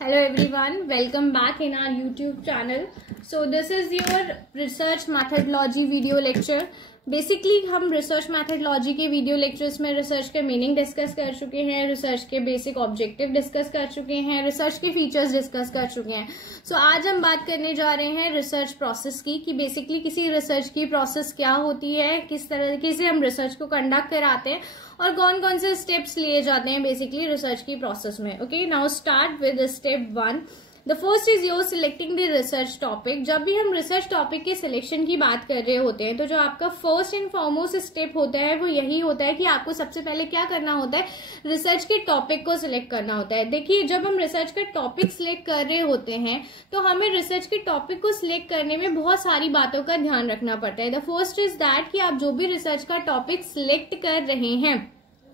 Hello everyone, welcome back in our YouTube channel. So this is your research methodology video lecture. Basically हम research methodology के video lectures में research के meaning discuss कर चुके हैं, research के basic objective discuss कर चुके हैं, रिसर्च के फीचर्स डिस्कस कर चुके हैं. सो आज हम बात करने जा रहे हैं रिसर्च प्रोसेस की कि बेसिकली किसी रिसर्च की प्रोसेस क्या होती है, किस तरीके से हम रिसर्च को कंडक्ट कराते हैं और कौन कौन से स्टेप्स लिए जाते हैं बेसिकली रिसर्च की प्रोसेस में. Okay, now start with step 1. The first is your selecting the research topic. जब भी हम रिसर्च टॉपिक के सिलेक्शन की बात कर रहे होते हैं तो जो आपका फर्स्ट एंड फॉरमोस्ट स्टेप होता है वो यही होता है कि आपको सबसे पहले क्या करना होता है, रिसर्च के टॉपिक को सिलेक्ट करना होता है. देखिए, जब हम रिसर्च का टॉपिक सिलेक्ट कर रहे होते हैं तो हमें रिसर्च के टॉपिक को सिलेक्ट करने में बहुत सारी बातों का ध्यान रखना पड़ता है. द फर्स्ट इज दैट कि आप जो भी रिसर्च का टॉपिक सिलेक्ट कर रहे हैं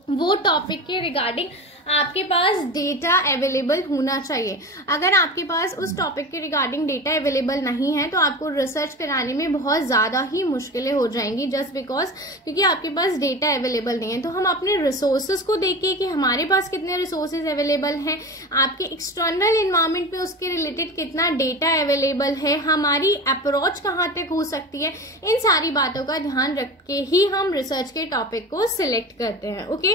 वो टॉपिक के रिगार्डिंग आपके पास डेटा अवेलेबल होना चाहिए. अगर आपके पास उस टॉपिक के रिगार्डिंग डेटा अवेलेबल नहीं है तो आपको रिसर्च कराने में बहुत ज्यादा ही मुश्किलें हो जाएंगी, जस्ट बिकॉज क्योंकि आपके पास डेटा अवेलेबल नहीं है. तो हम अपने रिसोर्सेज को देखिए कि हमारे पास कितने रिसोर्सेज अवेलेबल हैं, आपके एक्सटर्नल इन्वायरमेंट में उसके रिलेटेड कितना डेटा अवेलेबल है, हमारी अप्रोच कहाँ तक हो सकती है, इन सारी बातों का ध्यान रख के ही हम रिसर्च के टॉपिक को सिलेक्ट करते हैं. Okay,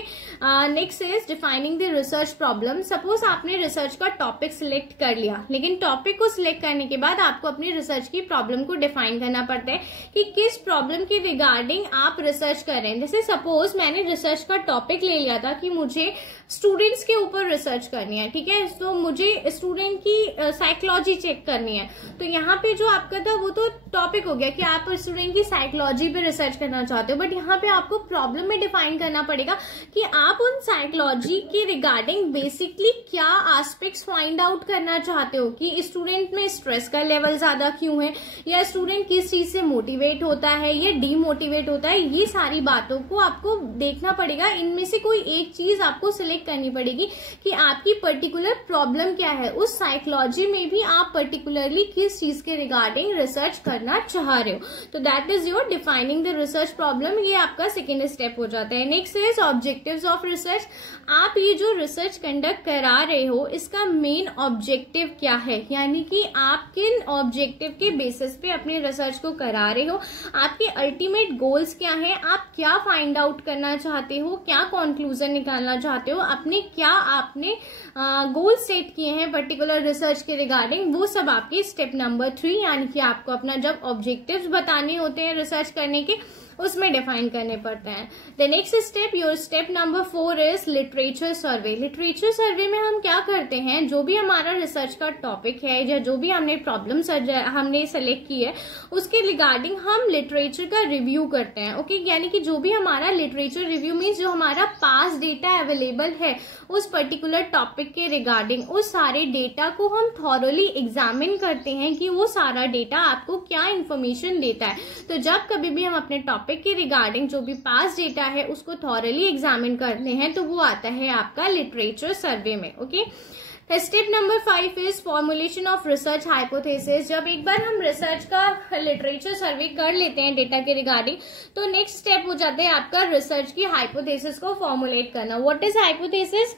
next is defining research problem. Suppose आपने रिसर्च का टॉपिक सिलेक्ट कर लिया, लेकिन टॉपिक को सिलेक्ट करने के बाद आपको अपनी रिसर्च की प्रॉब्लम को डिफाइन करना पड़ता है कि किस प्रॉब्लम के रिगार्डिंग आप रिसर्च कर रहे हैं. जैसे सपोज मैंने रिसर्च का टॉपिक ले लिया था कि मुझे स्टूडेंट्स के ऊपर रिसर्च करनी है, ठीक है, तो मुझे स्टूडेंट की साइकोलॉजी चेक करनी है. तो यहाँ पे जो आपका था वो तो टॉपिक हो गया कि आप स्टूडेंट की साइकोलॉजी पे रिसर्च करना चाहते हो, बट यहाँ पे आपको प्रॉब्लम में डिफाइन करना पड़ेगा कि आप उन साइकोलॉजी के रिगार्डिंग बेसिकली क्या एस्पेक्ट्स फाइंड आउट करना चाहते हो कि स्टूडेंट में स्ट्रेस का लेवल ज्यादा क्यों है, या स्टूडेंट किस चीज से मोटिवेट होता है या डीमोटिवेट होता है. ये सारी बातों को आपको देखना पड़ेगा. इनमें से कोई एक चीज आपको सिलेक्ट करनी पड़ेगी कि आपकी पर्टिकुलर प्रॉब्लम क्या है. उस साइकोलॉजी में भी आप पर्टिकुलरली किस चीज के रिगार्डिंग रिसर्च करना चाह रहे हो. तो that is your defining the research problem. ये आपका सेकेंड स्टेप हो जाता है. Next is objectives of research. आप ये जो रिसर्च कंडक्ट करा रहे हो इसका मेन ऑब्जेक्टिव क्या है, यानी कि आप किन ऑब्जेक्टिव के बेसिस पे अपनी रिसर्च को करा रहे हो, आपके अल्टीमेट गोल्स क्या है, आप क्या फाइंड आउट करना चाहते हो, क्या कंक्लूजन निकालना चाहते हो, अपने क्या आपने गोल सेट किए हैं पर्टिकुलर रिसर्च के रिगार्डिंग, वो सब आपके स्टेप नंबर 3 यानी कि आपको अपना जब ऑब्जेक्टिव्स बताने होते हैं रिसर्च करने के उसमें डिफाइन करने पड़ते हैं. The next step, your step number 4 is literature survey. Literature survey में हम क्या करते हैं, जो भी हमारा रिसर्च का टॉपिक है या जो भी हमने प्रॉब्लम हमने सेलेक्ट की है उसके रिगार्डिंग हम लिटरेचर का रिव्यू करते हैं. ओके, यानी कि जो भी हमारा लिटरेचर रिव्यू मीन्स जो हमारा पास डेटा अवेलेबल है उस पर्टिकुलर टॉपिक के रिगार्डिंग उस सारे डेटा को हम थॉरली एग्जामिन करते हैं कि वो सारा डेटा आपको क्या इन्फॉर्मेशन देता है. तो जब कभी भी हम अपने टॉपिक के रिगार्डिंग जो भी पास डेटा है उसको थॉरली एग्जामिन करते हैं तो वो आता है आपका लिटरेचर सर्वे में. Okay, step number 5 is formulation of research hypothesis. जब एक बार हम रिसर्च का लिटरेचर सर्वे कर लेते हैं डेटा के रिगार्डिंग तो नेक्स्ट स्टेप हो जाता है आपका रिसर्च की हाइपोथेसिस को फॉर्मुलेट करना. What is hypothesis?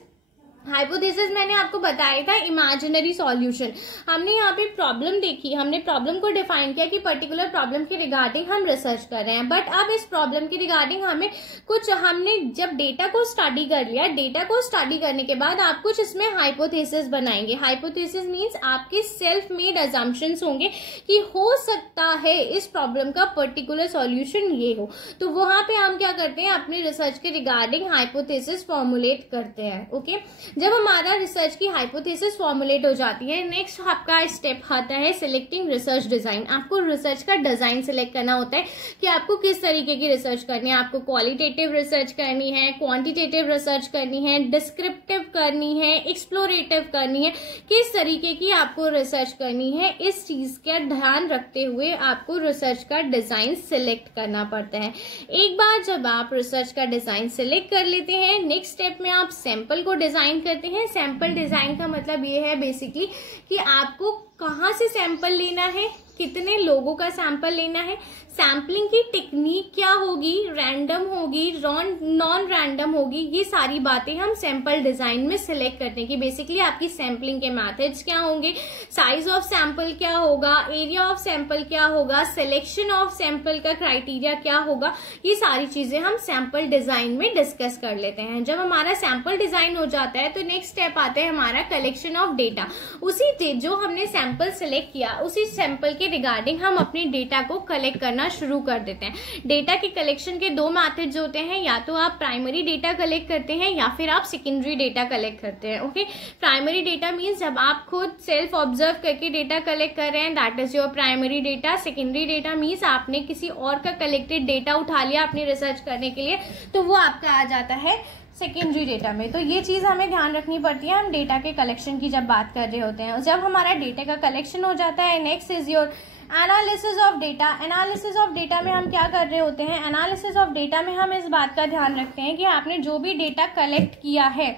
हाइपोथेसिस मैंने आपको बताया था इमेजिनरी सॉल्यूशन. हमने यहाँ पे प्रॉब्लम देखी, हमने प्रॉब्लम को डिफाइन किया कि पर्टिकुलर प्रॉब्लम के रिगार्डिंग हम रिसर्च कर रहे हैं, बट अब इस प्रॉब्लम के रिगार्डिंग हमने जब डेटा को स्टडी कर लिया, डेटा को स्टडी करने के बाद आप कुछ इसमें हाइपोथेसिस बनाएंगे. हाइपोथेसिस मीन्स आपके सेल्फ मेड अजम्पशंस होंगे कि हो सकता है इस प्रॉब्लम का पर्टिकुलर सॉल्यूशन ये हो. तो वहां पे हम क्या करते हैं, अपनी रिसर्च के रिगार्डिंग हाइपोथेसिस फॉर्मुलेट करते हैं. ओके, जब हमारा रिसर्च की हाइपोथेसिस फॉर्मुलेट हो जाती है नेक्स्ट आपका स्टेप आता है सिलेक्टिंग रिसर्च डिजाइन. आपको रिसर्च का डिजाइन सिलेक्ट करना होता है कि आपको किस तरीके की रिसर्च करनी है. आपको क्वालिटेटिव रिसर्च करनी है, क्वांटिटेटिव रिसर्च करनी है, डिस्क्रिप्टिव करनी है, एक्सप्लोरेटिव करनी है, किस तरीके की आपको रिसर्च करनी है. इस चीज का ध्यान रखते हुए आपको रिसर्च का डिजाइन सिलेक्ट करना पड़ता है. एक बार जब आप रिसर्च का डिजाइन सिलेक्ट कर लेते हैं नेक्स्ट स्टेप में आप सैंपल को डिजाइन करते हैं. सैंपल डिजाइन का मतलब ये है बेसिकली कि आपको कहाँ से सैंपल लेना है, कितने लोगों का सैंपल लेना है, सैम्पलिंग की टेक्निक क्या होगी, रैंडम होगी, नॉन रैंडम होगी, ये सारी बातें हम सैंपल डिजाइन में सिलेक्ट करते हैं कि बेसिकली आपकी सैम्पलिंग के मेथड्स क्या होंगे, साइज ऑफ सैंपल क्या होगा, एरिया ऑफ सैंपल क्या होगा, सिलेक्शन ऑफ सैंपल का क्राइटेरिया क्या होगा, ये सारी चीजें हम सैंपल डिजाइन में डिस्कस कर लेते हैं। जब हमारा सैंपल डिजाइन हो जाता है तो नेक्स्ट स्टेप आता है हमारा कलेक्शन ऑफ डेटा। उसी जो हमने सैंपल सिलेक्ट किया उसी सैंपल के रिगार्डिंग हम अपने डेटा को कलेक्ट करना शुरू कर देते हैं। डेटा के कलेक्शन के दो मेथड्स होते हैं, या तो आप प्राइमरी डेटा कलेक्ट करते हैं या फिर आप सेकेंडरी डेटा कलेक्ट करते हैं। ओके, प्राइमरी डेटा मीन्स जब आप खुद सेल्फ ऑब्जर्व करके डेटा कलेक्ट कर रहे हैं, that is your primary data. Secondary data means आपने किसी और का कलेक्टेड डेटा उठा लिया अपनी रिसर्च करने के लिए, तो वो आपका आ जाता है सेकेंडरी डेटा में। तो ये चीज हमें ध्यान रखनी पड़ती है हम डेटा के कलेक्शन की जब बात कर रहे होते हैं। जब हमारा डेटा का कलेक्शन हो जाता है, next is your analysis of data. Analysis of data में हम क्या कर रहे होते हैं, एनालिसिस ऑफ डेटा में हम इस बात का ध्यान रखते हैं कि आपने जो भी डेटा कलेक्ट किया है,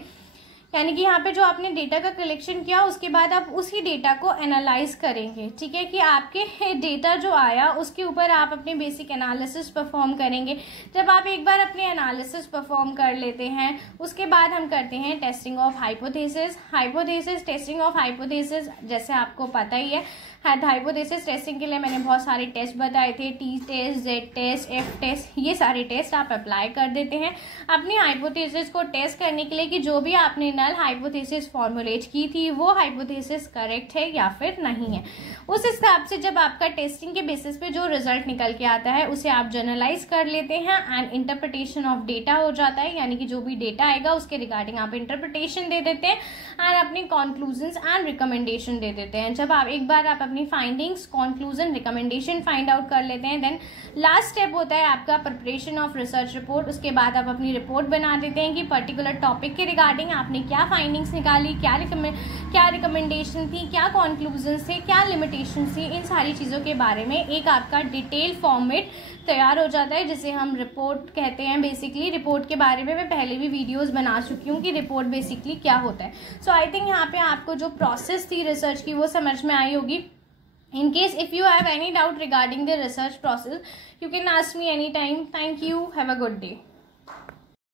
यानी कि यहाँ पे जो आपने डेटा का कलेक्शन किया उसके बाद आप उसी डेटा को एनालाइज करेंगे। ठीक है, कि आपके डेटा जो आया उसके ऊपर आप अपने बेसिक एनालिसिस परफॉर्म करेंगे। जब आप एक बार अपने एनालिसिस परफॉर्म कर लेते हैं उसके बाद हम करते हैं testing of hypothesis. Hypothesis, testing of hypothesis जैसे आपको पता ही है, हाइपोथेसिस टेस्टिंग के लिए मैंने बहुत सारे टेस्ट बताए थे, T test, Z test, F test, ये सारे टेस्ट आप अप्लाई कर देते हैं अपनी हाइपोथेसिस को टेस्ट करने के लिए कि जो भी आपने नल हाइपोथेसिस फॉर्मुलेट की थी वो हाइपोथेसिस करेक्ट है या फिर नहीं है। उस हिसाब से जब आपका टेस्टिंग के बेसिस पे जो रिजल्ट निकल के आता है उसे आप जनरलाइज कर लेते हैं एंड इंटरप्रिटेशन ऑफ डेटा हो जाता है, यानी कि जो भी डेटा आएगा उसके रिगार्डिंग आप इंटरप्रिटेशन दे देते हैं एंड अपनी कंक्लूजन्स एंड रिकमेंडेशन दे देते हैं। जब आप एक बार आप अपनी findings, conclusion, recommendation find out कर लेते हैं, देन लास्ट स्टेप होता है आपका प्रिपरेशन ऑफ रिसर्च रिपोर्ट। उसके बाद आप अपनी रिपोर्ट बना देते हैं कि पर्टिकुलर टॉपिक के रिगार्डिंग आपने क्या फाइंडिंग्स निकाली, क्या रिकमेंडेशन थी, क्या कंक्लूजन्स थे, क्या लिमिटेशन थी, इन सारी चीज़ों के बारे में एक आपका डिटेल फॉर्मेट तैयार हो जाता है जिसे हम रिपोर्ट कहते हैं। बेसिकली रिपोर्ट के बारे में मैं पहले भी वीडियोस बना चुकी हूँ कि रिपोर्ट बेसिकली क्या होता है। सो आई थिंक यहाँ पे आपको जो प्रोसेस थी रिसर्च की वो समझ में आई होगी। In case if you have any doubt regarding the research process, you can ask me anytime. Thank you. Have a good day.